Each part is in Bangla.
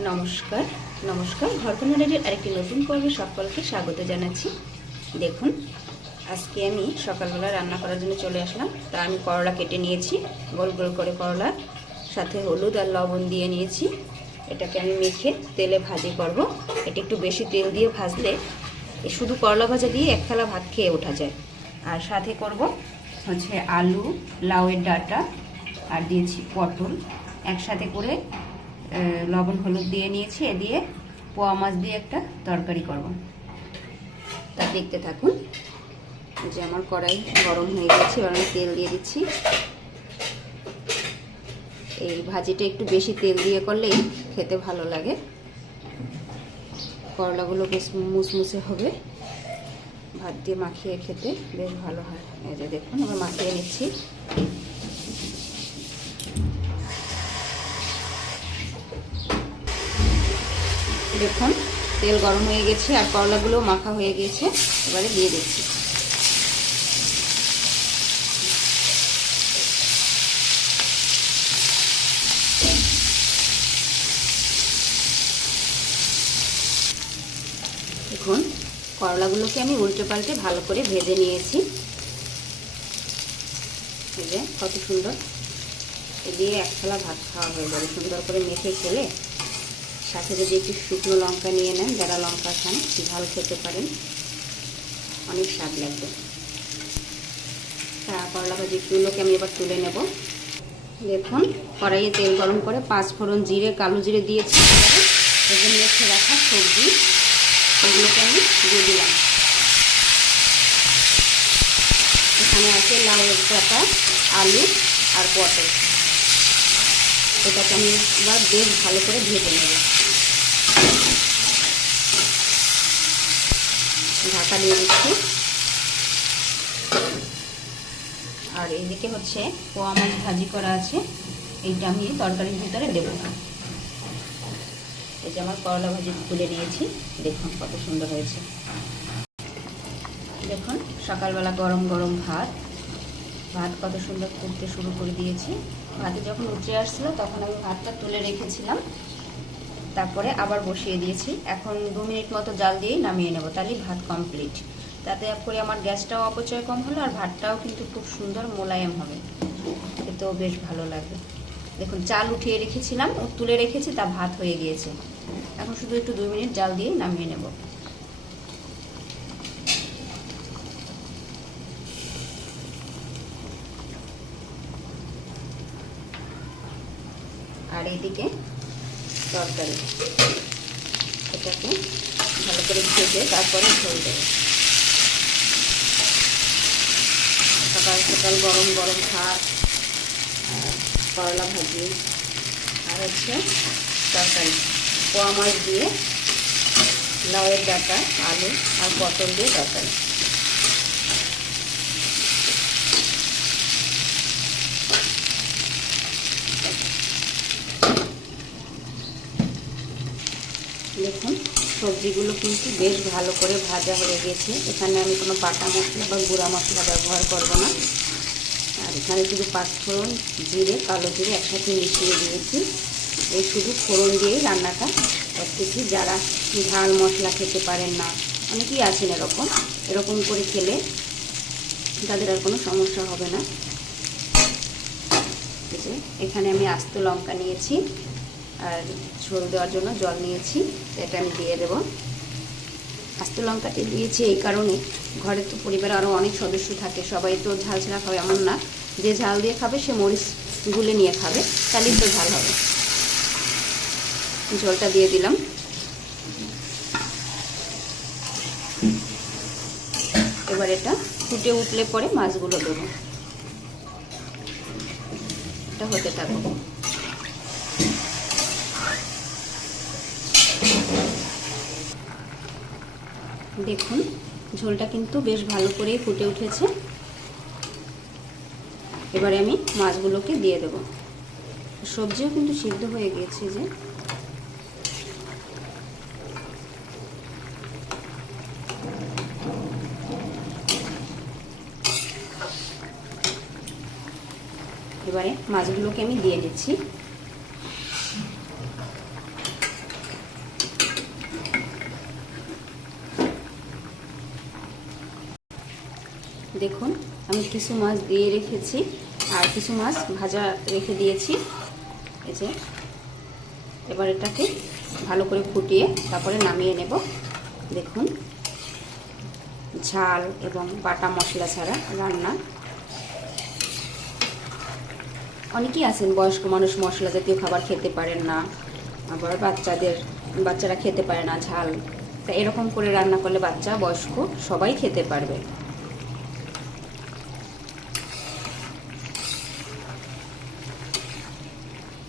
নমস্কার নমস্কার ঘরকন্যার আরেকটি নতুন পর্বে সকলকে স্বাগত জানাচ্ছি। দেখুন, আজকে আমি সকালবেলা রান্না করার জন্য চলে আসলাম। তা আমি করলা কেটে নিয়েছি, গোল গোল করে করলা, সাথে হলুদ আর লবণ দিয়ে নিয়েছি। এটাকে আমি মেখে তেলে ভাজি করব। এটা একটু বেশি তেল দিয়ে ভাজলে শুধু করলা ভাজা দিয়ে এক থালা ভাত খেয়ে ওঠা যায়। আর সাথে করব হচ্ছে আলু, লাউয়ের ডাঁটা আর দিয়েছি পটল, একসাথে করে লবণ হলুদ দিয়ে নিয়েছি। এ দিয়ে পোয়া মাছ দিয়ে একটা তরকারি করব। তা দেখতে থাকুন। যে আমার কড়াই গরম হয়ে গেছে, এবার আমি তেল দিয়ে দিচ্ছি। এই ভাজিটা একটু বেশি তেল দিয়ে করলেই খেতে ভালো লাগে, করলাগুলো বেশ মুসমুসে হবে, ভাত দিয়ে মাখিয়ে খেতে বেশ ভালো হয়। এই যে দেখুন, আমরা মাখিয়ে নিচ্ছি। দেখুন, তেল গরম হয়ে গেছে আর করলাগুলো মাখা হয়ে গেছে। এবারে দিয়ে দিচ্ছি। দেখুন, করলাগুলোকে আমি উল্টে পাল্টে ভালো করে ভেজে নিয়েছি। এই যে কত সুন্দর, এ দিয়ে এক থালা ভাত খাওয়া হয়ে যাবে। সুন্দর করে মেখে খেলে, সাথে যদি একটু শুকনো লঙ্কা নিয়ে নেন, যারা লঙ্কা খান ঝাল খেতে পারেন, অনেক স্বাদ লাগবে। তা করলা ভাজিগুলোকে আমি এবার তুলে নেব। দেখুন, কড়াইয়ে তেল গরম করে 5 ফোড়ন, জিরে, কালো জিরে দিয়েছি। এবার মেখে রাখা সবজি এগুলোকে আমি দিয়ে দিলাম। এখানে আছে লাউয়ের ডাঁটা, আলু আর পটল। এটাকে আমি এবার বেশ ভালো করে ভেজে নেব। ঢাকা দিয়ে দিচ্ছি। আর এদিকে হচ্ছে পোয়া মাছ ভাজি করা আছে, এইটা আমি তরকারির ভিতরে দেব। এই যে আমার করলা ভাজি তুলে নিয়েছি, দেখুন কত সুন্দর হয়েছে। দেখুন, সকালবেলা গরম গরম ভাত কত সুন্দর ফুটতে শুরু করে দিয়েছি। ভাতে যখন উঠে আসছিল তখন আমি ভাতটা তুলে রেখেছিলাম, তারপরে আবার বসিয়ে দিয়েছি। এখন 2 মিনিট মতো জাল দিয়েই নামিয়ে নেব, তাহলেই ভাত কমপ্লিট। তাতে করে আমার গ্যাসটাও অপচয় কম হলো, আর ভাতটাও কিন্তু খুব সুন্দর মোলায়েম হবে, এতেও বেশ ভালো লাগবে। দেখুন, চাল উঠিয়ে রেখেছিলাম, তুলে রেখেছি, তা ভাত হয়ে গিয়েছে। এখন শুধু একটু 2 মিনিট জাল দিয়ে নামিয়ে নেব। আর এদিকে তরকারি, এটাকে ভালো করে ভেজে তারপরে ঝোল দেবো। সকাল সকাল গরম গরম ভাত, করলা ভাজি আর হচ্ছে তরকারি, পোয়া মাছ দিয়ে, লাউয়ের ডাঁটা, আলু আর পটল দিয়ে তরকারি। দেখুন, সবজিগুলো কিন্তু বেশ ভালো করে ভাজা হয়ে গেছে। এখানে আমি কোনো বাটা মশলা বা গুঁড়া মশলা ব্যবহার করব না। আর এখানে শুধু 5 ফোড়ন, জিরে, কালো জিরে একসাথে মিশিয়ে দিয়েছি। এই শুধু ফোড়ন দিয়েই রান্নাটা করতেছি। যারা ঝাল মশলা খেতে পারেন না, অনেকেই আছেন এরকম করে খেলে তাদের আর কোনো সমস্যা হবে না। এখানে আমি আস্ত লঙ্কা নিয়েছি আর ঝোল দেওয়ার জন্য জল নিয়েছি, এটা আমি দিয়ে দেব। আস্ত লঙ্কাটি দিয়েছি এই কারণে, ঘরে তো পরিবারে আরও অনেক সদস্য থাকে, সবাই তো ঝাল ছাড়া খাবে এমন না। যে ঝাল দিয়ে খাবে সে মরিচ গুলে নিয়ে খাবে, তাহলেই তো ঝাল হবে। ঝোলটা দিয়ে দিলাম। এবার এটা ফুটে উঠলে পরে মাছগুলো দেবো। এটা হতে থাকবে। দেখুন, ঝোলটা কিন্তু বেশ ভালো করেই ফুটে উঠেছে। এবারে আমি মাছগুলোকে দিয়ে দেব। সবজিও কিন্তু সিদ্ধ হয়ে গিয়েছে। যে এবারে মাছগুলোকে আমি দিয়ে দিচ্ছি। দেখুন আমি কিছু মাছ দিয়ে রেখেছি আর কিছু মাছ ভাজা রেখে দিয়েছি। এই যে এবার এটাকে ভালো করে ফুটিয়ে তারপরে নামিয়ে নেব। দেখুন ঝাল এবং বাটা মশলা ছাড়া রান্না। অনেকেই আছেন বয়স্ক মানুষ মশলা জাতীয় খাবার খেতে পারেন না, আবার বাচ্চারা খেতে পারে না ঝাল, তা এরকম করে রান্না করলে বাচ্চা বয়স্ক সবাই খেতে পারবে।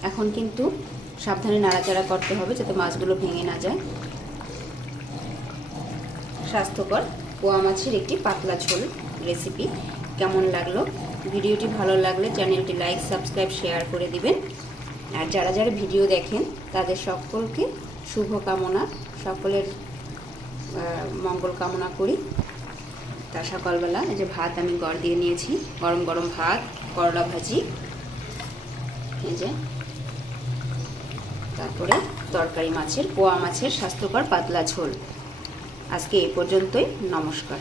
এখন কিন্তু সাবধানে নাড়াচাড়া করতে হবে যাতে মাছগুলো ভেঙে না যায়। স্বাস্থ্যকর পোয়া মাছের একটি পাতলা ঝোল রেসিপি কেমন লাগলো? ভিডিওটি ভালো লাগলে চ্যানেলটি লাইক, সাবস্ক্রাইব, শেয়ার করে দিবেন। আর যারা যারা ভিডিও দেখেন তাদের সকলকে শুভ কামনা, সকলের মঙ্গল কামনা করি। তা সকালবেলা এই যে ভাত আমি গড় দিয়ে নিয়েছি, গরম গরম ভাত, করলা ভাজি, এই যে তারপরে তরকারি মাছের, পোয়া মাছের স্বাস্থ্যকর পাতলা ঝোল। আজকে এই পর্যন্তই, নমস্কার।